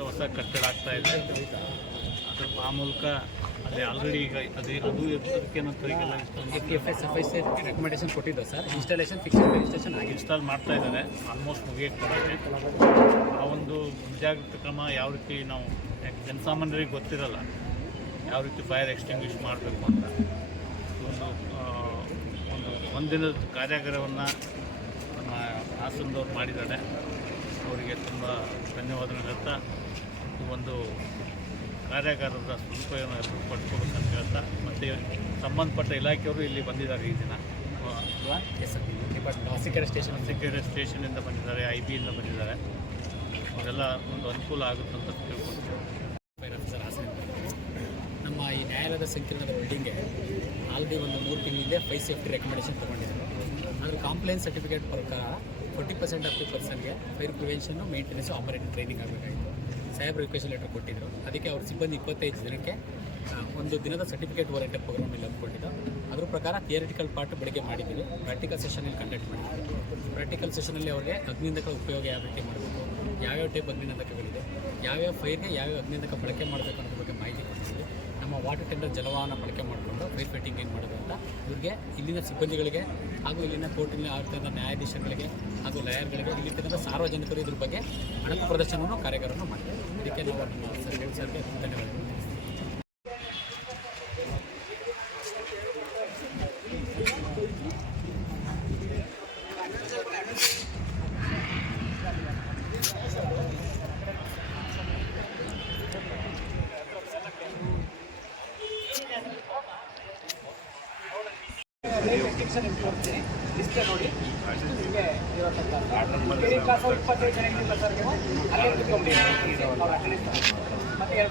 ಹೊಸ ಕಟ್ಟಡ ಆಗ್ತಾ ಇದೆ. ಅದ್ರ ಆ ಮೂಲಕ ಅಲ್ಲಿ ಆಲ್ರೆಡಿ ಈಗ ಅದು ಅದಕ್ಕೇನಂತ ಈಗೆಲ್ಲ ರೆಕಮೆಂಡೇಶನ್ ಕೊಟ್ಟಿದ್ದು ಸರ್. ಇನ್ಸ್ಟಾಲೇಷನ್ ಫಿಕ್ಸ್ಡ್ ರಿಜಿಸ್ಟ್ರೇಷನ್ ಆಗಿ ಇನ್ಸ್ಟಾಲ್ ಮಾಡ್ತಾ ಇದ್ದಾರೆ. ಆಲ್ಮೋಸ್ಟ್ ಮುಗಿಯಕ್ಕೆ ಬರುತ್ತೆ. ಆ ಒಂದು ಮುಂಜಾಗ್ರತಾ ಕ್ರಮ ಯಾವ ರೀತಿ ನಾವು ಜನಸಾಮಾನ್ಯರಿಗೆ ಗೊತ್ತಿರಲ್ಲ ಯಾವ ರೀತಿ ಫೈರ್ ಎಕ್ಸ್ಟಿಂಗ್ವಿಷ್ ಮಾಡಬೇಕು ಅಂತ ಒಂದಿನದ ಕಾರ್ಯಾಗಾರವನ್ನು ನಮ್ಮ ಹಾಸನದವ್ರು ಮಾಡಿದ್ದಾರೆ. ಅವರಿಗೆ ತುಂಬ ಧನ್ಯವಾದಗಳು ಹೇಳ್ತಾ ಈ ಒಂದು ಕಾರ್ಯಾಗಾರದ ಸದುಪಯೋಗವನ್ನು ಪಡ್ಕೋಬೇಕಂತ ಹೇಳ್ತಾ ಮತ್ತು ಸಂಬಂಧಪಟ್ಟ ಇಲಾಖೆಯವರು ಇಲ್ಲಿ ಬಂದಿದ್ದಾರೆ ಈ ದಿನ. ಸಿಕ್ಕಿರೆ ಸ್ಟೇಷನಿಂದ ಬಂದಿದ್ದಾರೆ, IBಯಿಂದ ಬಂದಿದ್ದಾರೆ. ಅವರೆಲ್ಲ ಒಂದು ಅನುಕೂಲ ಆಗುತ್ತೆ ಅಂತ ತಿಳ್ಕೊಳ್ತೀವಿ. ನಮ್ಮ ಈ ನ್ಯಾಯಾಲಯದ ಸಂಕೀರ್ಣದ ಬಿಲ್ಡಿಂಗ್ಗೆ ಆಲ್ರೆಡಿ ಒಂದು 3 ತಿಂಗಳಿಂದ ಫೈರ್ ಸೇಫ್ಟಿ ರೆಕಮೆಂಡೇಶನ್ ತೊಗೊಂಡಿದ್ದಾರೆ. ಅದರ ಕಾಂಪ್ಲೈನ್ಸ್ ಸರ್ಟಿಫಿಕೇಟ್ ಪ್ರಕಾರ 40% ಆಫ್ ದಿ ಪರ್ಸನ್ಗೆ ಫೈರ್ ಪ್ರಿವೆನ್ಷನ್ನು, ಮೇಂಟೆನೆನ್ಸು, ಆಪರೇಟಿಂಗ್ ಟ್ರೈನಿಂಗ್ ಆಗಬೇಕಾಗಿತ್ತು. ಸಾಹೇಬ್ ರಿಕ್ವೆಸ್ಟ್ ಲೆಟರ್ ಕೊಟ್ಟಿದ್ದರು. ಅದಕ್ಕೆ ಅವ್ರ ಸಿಬ್ಬಂದಿ 25 ದಿನಕ್ಕೆ ಒಂದು ದಿನದ ಸರ್ಟಿಫಿಕೇಟ್ ಓರಿಯೆಂಟೆಡ್ ಪ್ರೋಗ್ರಾಮಲ್ಲಿ ಅಂದ್ಕೊಂಡಿದ್ದು. ಅದ್ರ ಪ್ರಕಾರ ಥಿಯರಿಟಿಕಲ್ ಪಾರ್ಟ್ ಬೆಳಗ್ಗೆ ಮಾಡಿದ್ದೀವಿ. ಪ್ರಾಕ್ಟಿಕಲ್ ಸೆಷನಲ್ಲಿ ಕಂಡಕ್ಟ್ ಮಾಡಿದ್ದೀವಿ. ಪ್ರಾಕ್ಟಿಕಲ್ ಸೆಷನಲ್ಲಿ ಅವ್ರಿಗೆ ಅಗ್ನಿಂಧಕ ಉಪಯೋಗ ಯಾವ ರೀತಿ ಮಾಡಬೇಕು, ಯಾವ್ಯಾವ ಟೈಪ್ ಅಗ್ನಿಂಧಕಗಳಿದೆ, ಯಾವ್ಯಾವ ಫೈರ್ಗೆ ಯಾವ್ಯಾವ ಅಗ್ನಿಂಧಕ ಬಳಕೆ ಮಾಡಬೇಕು ಅನ್ನೋದ್ರ ಬಗ್ಗೆ ಮಾಹಿತಿ ಕೊಡ್ತೀವಿ. ನಮ್ಮ ವಾಟರ್ ಟೆಂಡರ್ ಜಲವಾಹನ ಬಳಕೆ ಮಾಡಿಕೊಂಡು ಫೈರ್ ಫೈಟಿಂಗ್ ಏನು ಮಾಡೋದು ಅಂತ ಇವ್ರಿಗೆ ಇಲ್ಲಿನ ಸಿಬ್ಬಂದಿಗಳಿಗೆ ಹಾಗೂ ಇಲ್ಲಿನ ಕೋರ್ಟಿನ ಆಡ್ತಿದ್ದ ನ್ಯಾಯಾಧೀಶಗಳಿಗೆ ಹಾಗೂ ಲಾಯರ್ಗಳಿಗೆ ಇಲ್ಲಿರ್ತಕ್ಕಂಥ ಸಾರ್ವಜನಿಕರು ಇದ್ರ ಬಗ್ಗೆ ಅಣಕು ಪ್ರದರ್ಶನವನ್ನು ಕಾರ್ಯಾಗಾರವನ್ನು ಮಾಡಿದ್ದಾರೆ. ಇದಕ್ಕೆ ನಾವು ನಮ್ಮ ಸರ್ಗೆ ಧನ್ಯವಾದಗಳು. ಡಿಸ್ಪ್ಲೇ ನೋಡಿ ನಿಮಗೆ ಇರತಕ್ಕ 25 ಜನ ಸರ್ಗೆ ಅಲ್ಲೇ